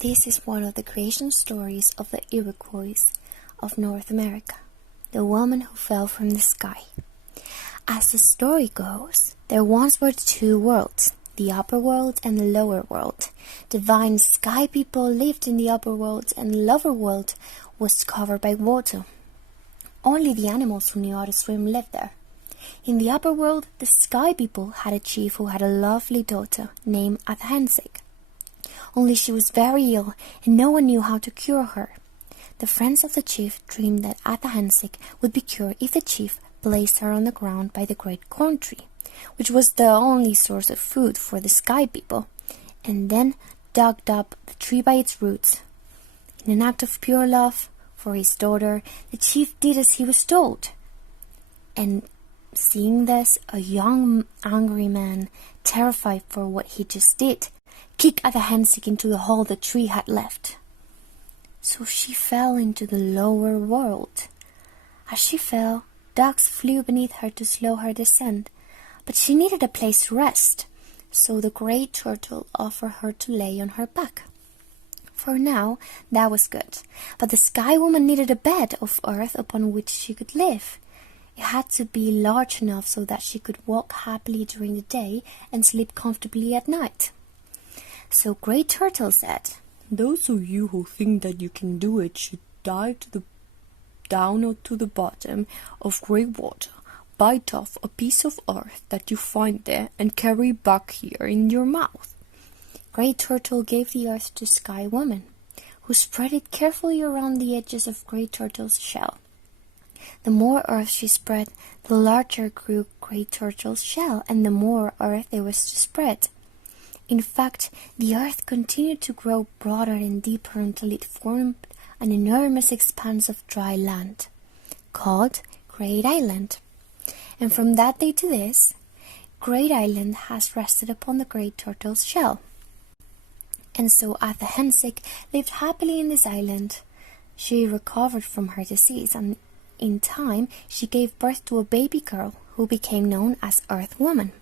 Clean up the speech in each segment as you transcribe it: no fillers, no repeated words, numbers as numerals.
This is one of the creation stories of the Iroquois of North America, the woman who fell from the sky. As the story goes, there once were two worlds, the upper world and the lower world. Divine sky people lived in the upper world, and the lower world was covered by water. Only the animals who knew how to swim lived there. In the upper world, the sky people had a chief who had a lovely daughter named Athensik. Only she was very ill, and no one knew how to cure her. The friends of the chief dreamed that Athensik would be cured if the chief placed her on the ground by the great corn tree, which was the only source of food for the sky people, and then dug up the tree by its roots. In an act of pure love for his daughter, the chief did as he was told. And seeing this, a young, angry man, terrified for what he just did, kicked Athensik into the hole the tree had left. So she fell into the lower world. As she fell, ducks flew beneath her to slow her descent, but she needed a place to rest, so the great turtle offered her to lay on her back. For now, that was good, but the sky woman needed a bed of earth upon which she could live. It had to be large enough so that she could walk happily during the day and sleep comfortably at night. So Great Turtle said, "Those of you who think that you can do it should dive down or to the bottom of great water, bite off a piece of earth that you find there, and carry back here in your mouth." Great Turtle gave the earth to Sky Woman, who spread it carefully around the edges of Great Turtle's shell. The more earth she spread, the larger grew Great Turtle's shell, and the more earth there was to spread. In fact, the earth continued to grow broader and deeper until it formed an enormous expanse of dry land, called Great Island. And from that day to this, Great Island has rested upon the Great Turtle's shell. And so Athensik lived happily in this island. She recovered from her disease, and in time she gave birth to a baby girl who became known as Earth Woman.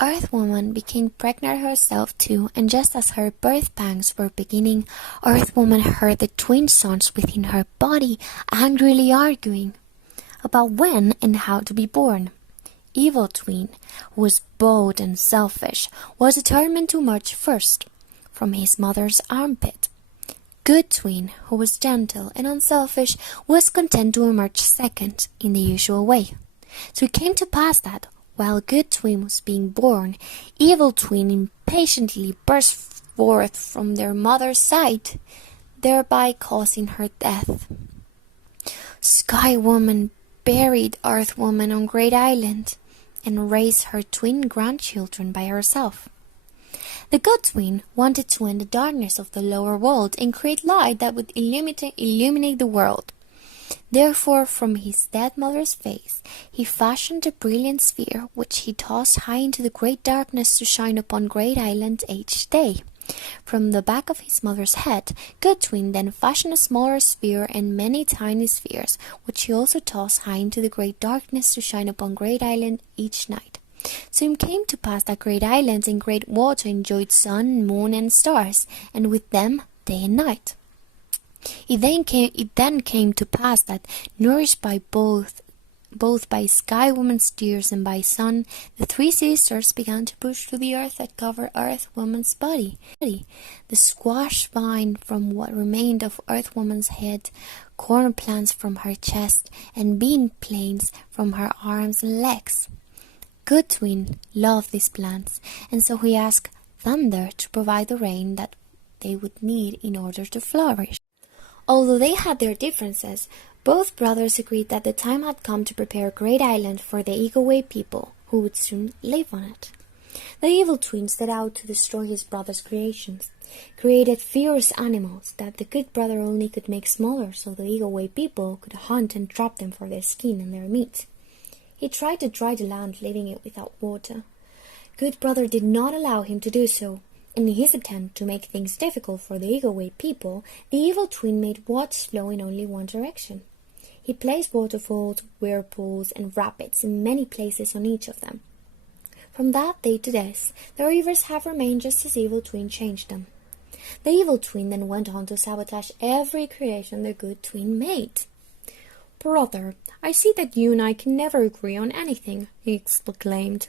Earth Woman became pregnant herself too, and just as her birth pangs were beginning, Earth Woman heard the twin sons within her body angrily arguing about when and how to be born. Evil Twin, who was bold and selfish, was determined to emerge first from his mother's armpit. Good Twin, who was gentle and unselfish, was content to emerge second in the usual way. So it came to pass that, while Good Twin was being born, Evil Twin impatiently burst forth from their mother's side, thereby causing her death. Sky Woman buried Earth Woman on Great Island and raised her twin grandchildren by herself. The Good Twin wanted to end the darkness of the lower world and create light that would illuminate the world. Therefore, from his dead mother's face, he fashioned a brilliant sphere, which he tossed high into the great darkness to shine upon Great Island each day. From the back of his mother's head, Good Twin then fashioned a smaller sphere and many tiny spheres, which he also tossed high into the great darkness to shine upon Great Island each night. So it came to pass that Great Island and Great Water enjoyed sun, moon, and stars, and with them day and night. It then came to pass that, nourished by both by Sky Woman's tears and by sun, the three sisters began to push through the earth that covered Earth Woman's body. The squash vine from what remained of Earth Woman's head, corn plants from her chest, and bean planes from her arms and legs. Good Twin loved these plants, and so he asked Thunder to provide the rain that they would need in order to flourish. Although they had their differences, both brothers agreed that the time had come to prepare Great Island for the Iroquois people, who would soon live on it. The Evil Twin set out to destroy his brother's creations, created fierce animals that the good brother only could make smaller so the Iroquois people could hunt and trap them for their skin and their meat. He tried to dry the land, leaving it without water. Good brother did not allow him to do so. In his attempt to make things difficult for the Iroquois people, the Evil Twin made waters flow in only one direction. He placed waterfalls, whirlpools, and rapids in many places on each of them. From that day to this, the rivers have remained just as Evil Twin changed them. The evil twin then went on to sabotage every creation the good twin made. "Brother, I see that you and I can never agree on anything," he exclaimed.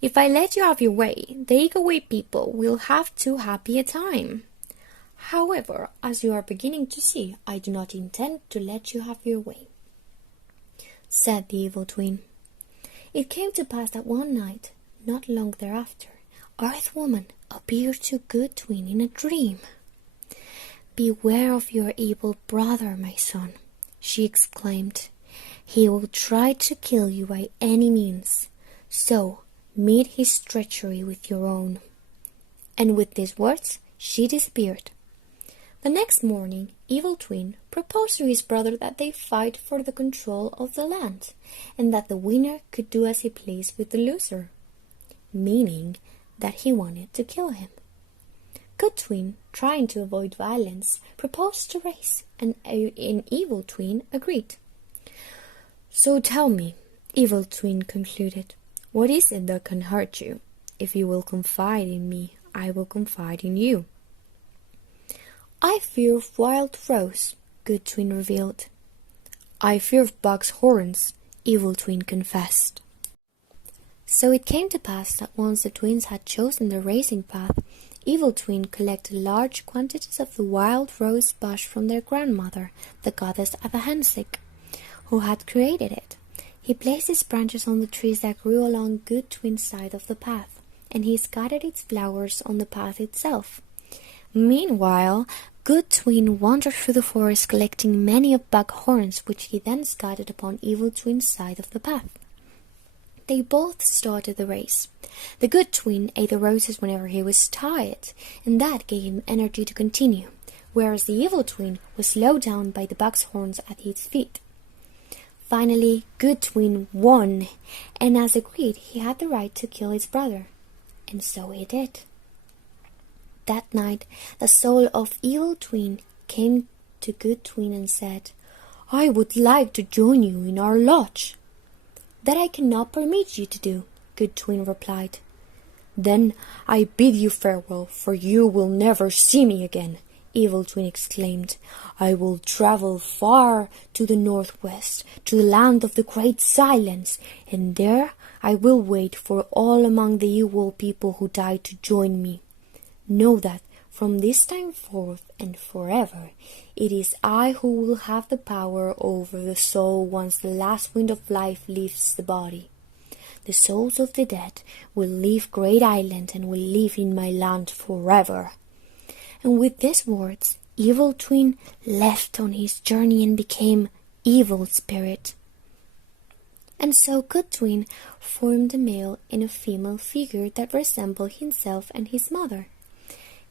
"If I let you have your way, the Iroquois people will have too happy a time. However, as you are beginning to see, I do not intend to let you have your way," said the evil twin. It came to pass that one night, not long thereafter, Earth Woman appeared to Good Twin in a dream. "Beware of your evil brother, my son," she exclaimed. "He will try to kill you by any means, so meet his treachery with your own." And with these words she disappeared. The next morning, Evil Twin proposed to his brother that they fight for the control of the land, and that the winner could do as he pleased with the loser, meaning that he wanted to kill him. Good Twin, trying to avoid violence, proposed to race, and Evil Twin agreed. "So tell me," Evil Twin concluded, "what is it that can hurt you? If you will confide in me, I will confide in you." "I fear wild rose," Good Twin revealed. "I fear buck's horns," Evil Twin confessed. So it came to pass that once the twins had chosen their racing path, Evil Twin collected large quantities of the wild rose bush from their grandmother, the goddess Abahansik, who had created it. He placed its branches on the trees that grew along Good Twin's side of the path, and he scattered its flowers on the path itself. Meanwhile, Good Twin wandered through the forest collecting many of buck horns, which he then scattered upon Evil Twin's side of the path. They both started the race. The Good Twin ate the roses whenever he was tired, and that gave him energy to continue, whereas the Evil Twin was slowed down by the buck's horns at his feet. Finally, Good Twin won, and as agreed, he had the right to kill his brother, and so he did. That night, the soul of Evil Twin came to Good Twin and said, "I would like to join you in our lodge." "That I cannot permit you to do," Good Twin replied. "Then I bid you farewell, for you will never see me again," Evil Twin exclaimed. "I will travel far to the northwest, to the land of the Great Silence, and there I will wait for all among the evil people who died to join me. Know that from this time forth and forever, it is I who will have the power over the soul once the last wind of life leaves the body. The souls of the dead will leave Great Island and will live in my land forever." And with these words, Evil Twin left on his journey and became Evil Spirit. And so Good Twin formed a male and a female figure that resembled himself and his mother.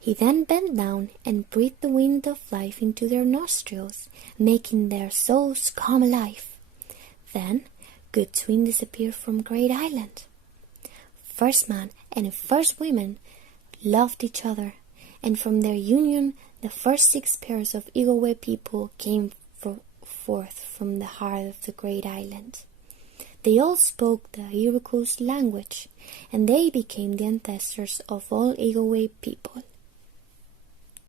He then bent down and breathed the wind of life into their nostrils, making their souls come alive. Then Good Twin disappeared from Great Island. First man and first woman loved each other, and from their union the first 6 pairs of Iroquois people came forth from the heart of the Great Island. They all spoke the Iroquois language, and they became the ancestors of all Iroquois people.